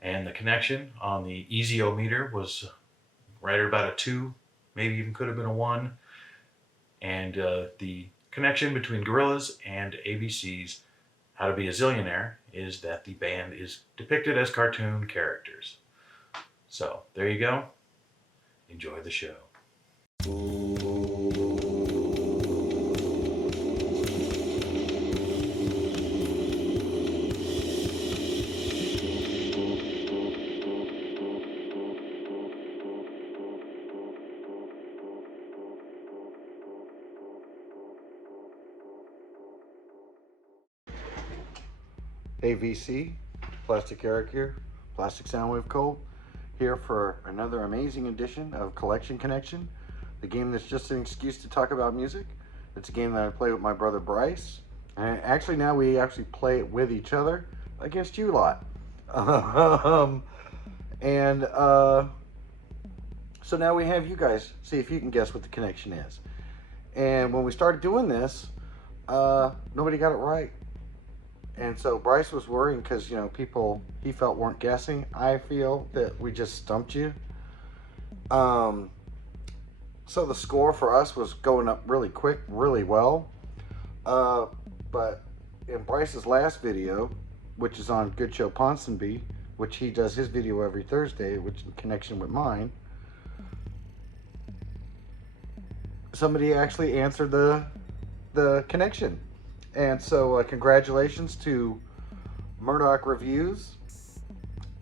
And the connection on the easy-o-meter was right at about a 2, maybe even could have been a 1. And the connection between Gorillaz and ABC's How to Be a Zillionaire is that the band is depicted as cartoon characters. So there you go. Enjoy the show. Hey VC, Plastic Eric here, Plastic Soundwave Cole, here for another amazing edition of Collection Connection, the game that's just an excuse to talk about music. It's a game that I play with my brother Bryce, and actually now we actually play it with each other against you lot. And so now we have you guys see if you can guess what the connection is. And when we started doing this, nobody got it right. And so Bryce was worrying because, people he felt weren't guessing. I feel that we just stumped you. So the score for us was going up really quick, really well. But in Bryce's last video, which is on Good Show Ponsonby, which he does his video every Thursday, which in connection with mine, somebody actually answered the connection. And so congratulations to Murdock Reviews.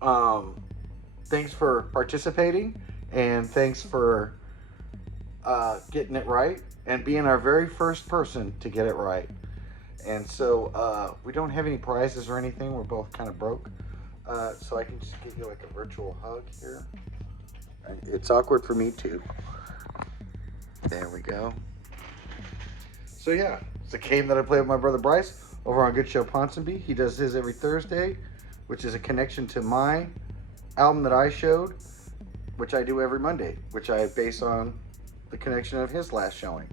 Thanks for participating, and thanks for getting it right and being our very first person to get it right. And so we don't have any prizes or anything. We're both kind of broke. So I can just give you like a virtual hug here. It's awkward for me too. There we go. So yeah, it's a game that I play with my brother Bryce over on Good Show Ponsonby. He does his every Thursday, which is a connection to my album that I showed, which I do every Monday, which I base on the connection of his last showing.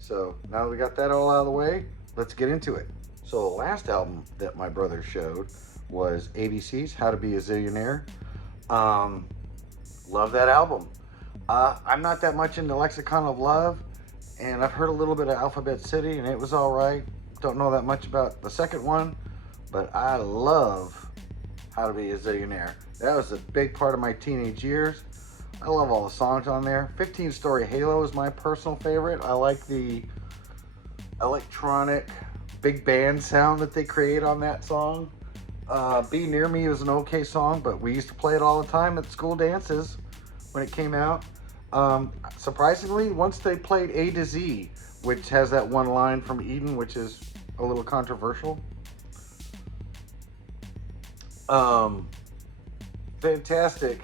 So now that we got that all out of the way, let's get into it. So the last album that my brother showed was ABC's How to Be a Zillionaire. Love that album. I'm not that much into Lexicon of Love, and I've heard a little bit of Alphabet City, and it was all right. Don't know that much about the second one, but I love How to Be a Zillionaire. That was a big part of my teenage years. I love all the songs on there. 15 Story Halo is my personal favorite. I like the electronic big band sound that they create on that song. Be Near Me was an okay song, but we used to play it all the time at school dances when it came out. Surprisingly, once they played A to Z, which has that one line from Eden, which is a little controversial. Fantastic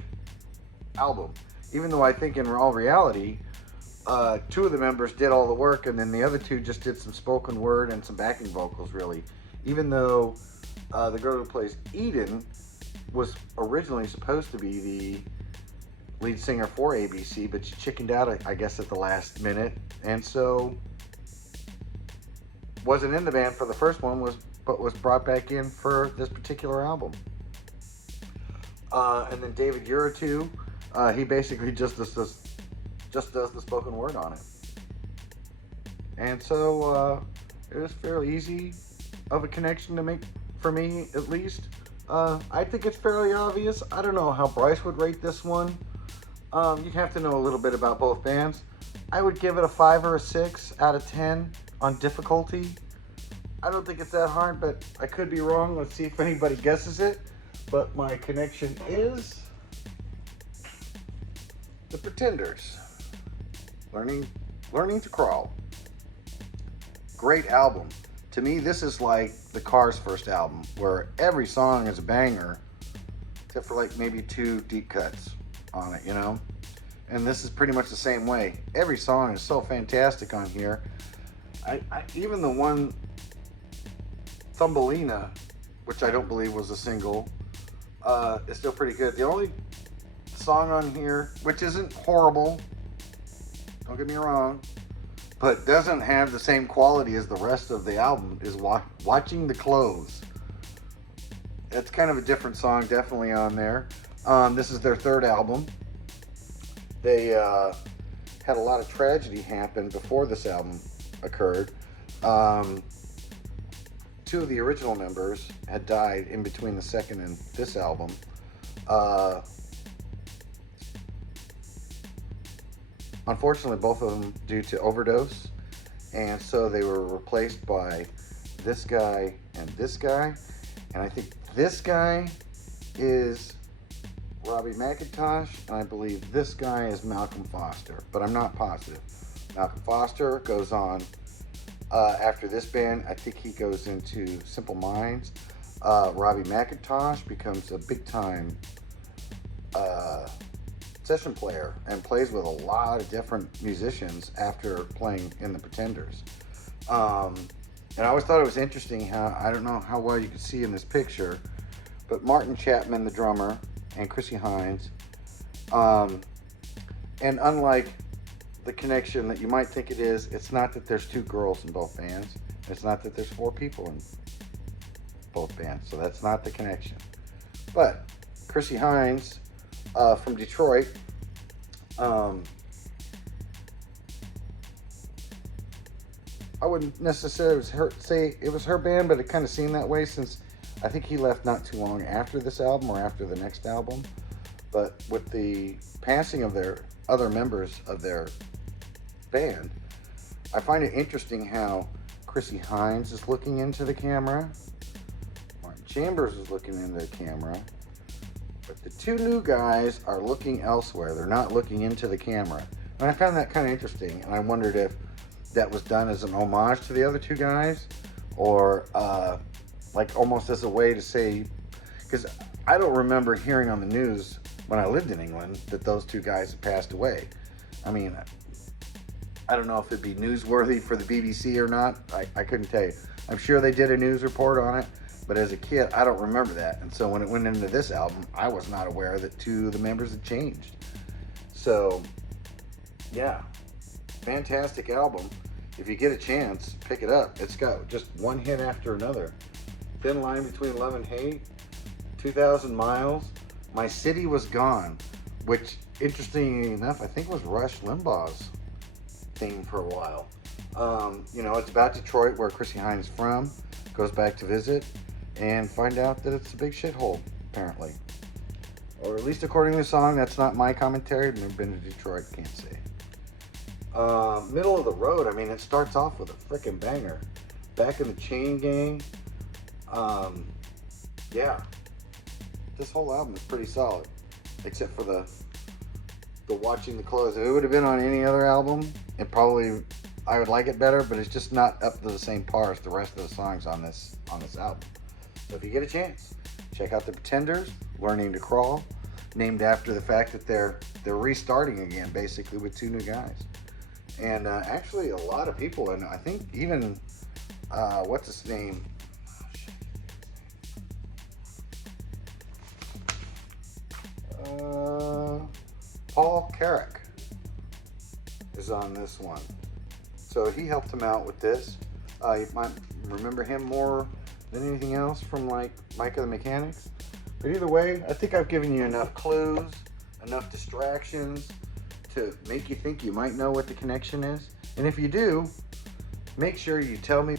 album. Even though I think in all reality, two of the members did all the work, and then the other two just did some spoken word and some backing vocals, really. Even though the girl who plays Eden was originally supposed to be the lead singer for ABC, but she chickened out, I guess, at the last minute, and so wasn't in the band for the first one, but was brought back in for this particular album. And then David Uritu, he basically just does the spoken word on it. And so it was fairly easy of a connection to make, for me at least. I think it's fairly obvious. I don't know how Bryce would rate this one. You'd have to know a little bit about both bands. I would give it a 5 or a 6 out of 10 on difficulty. I don't think it's that hard, but I could be wrong. Let's see if anybody guesses it. But my connection is The Pretenders. Learning to Crawl. Great album. To me, this is like the Cars' first album, where every song is a banger, except for like maybe 2 deep cuts on it, And this is pretty much the same way. Every song is so fantastic on here. I even the one Thumbelina, which I don't believe was a single, is still pretty good. The only song on here, which isn't horrible, don't get me wrong, but doesn't have the same quality as the rest of the album, is Watching the Clothes. it's kind of a different song, definitely on there. This is their third album. They had a lot of tragedy happen before this album occurred. Two of the original members had died in between the second and this album. Unfortunately, both of them due to overdose, and so they were replaced by this guy and this guy. And I think this guy is Robbie McIntosh, and I believe this guy is Malcolm Foster, but I'm not positive. Malcolm Foster goes on after this band. I think he goes into Simple Minds. Robbie McIntosh becomes a big time session player and plays with a lot of different musicians after playing in the Pretenders. And I always thought it was interesting how, I don't know how well you can see in this picture, but Martin Chapman, the drummer, and Chrissy Hines, and unlike the connection that you might think it is, it's not that there's two girls in both bands. It's not that there's four people in both bands, so that's not the connection. But Chrissy Hines from Detroit, I wouldn't necessarily say it was her band, but it kind of seemed that way since I think he left not too long after this album or after the next album. But with the passing of their other members of their band, I find it interesting how Chrissy Hines is looking into the camera, Martin Chambers is looking into the camera, but the two new guys are looking elsewhere. They're not looking into the camera. And I found that kind of interesting, and I wondered if that was done as an homage to the other two guys, or like almost as a way to say, because I don't remember hearing on the news when I lived in England that those two guys had passed away. I mean, I don't know if it'd be newsworthy for the BBC or not. I couldn't tell you. I'm sure they did a news report on it, but as a kid, I don't remember that. And so when it went into this album, I was not aware that two of the members had changed. So, yeah, fantastic album. If you get a chance, pick it up. It's got just one hit after another. Thin Line Between Love and Hate, 2,000 Miles, My City Was Gone, which, interestingly enough, I think was Rush Limbaugh's theme for a while. You know, it's about Detroit, where Chrissy Hines is from, goes back to visit, and find out that it's a big shithole, apparently. Or at least according to the song. That's not my commentary. I've never been to Detroit, can't say. Middle of the Road, I mean, it starts off with a freaking banger. Back in the Chain Gang. Yeah. This whole album is pretty solid. Except for the Watching the Clothes. If it would have been on any other album, it probably, I would like it better, but it's just not up to the same par as the rest of the songs on this album. So if you get a chance, check out the Pretenders, Learning to Crawl, named after the fact that they're restarting again, basically, with two new guys. And actually, a lot of people, and I think even what's his name? Paul Carrack is on this one. So he helped him out with this. You might remember him more than anything else from like Micah the Mechanics. But either way, I think I've given you enough clues, enough distractions to make you think you might know what the connection is. And if you do, make sure you tell me.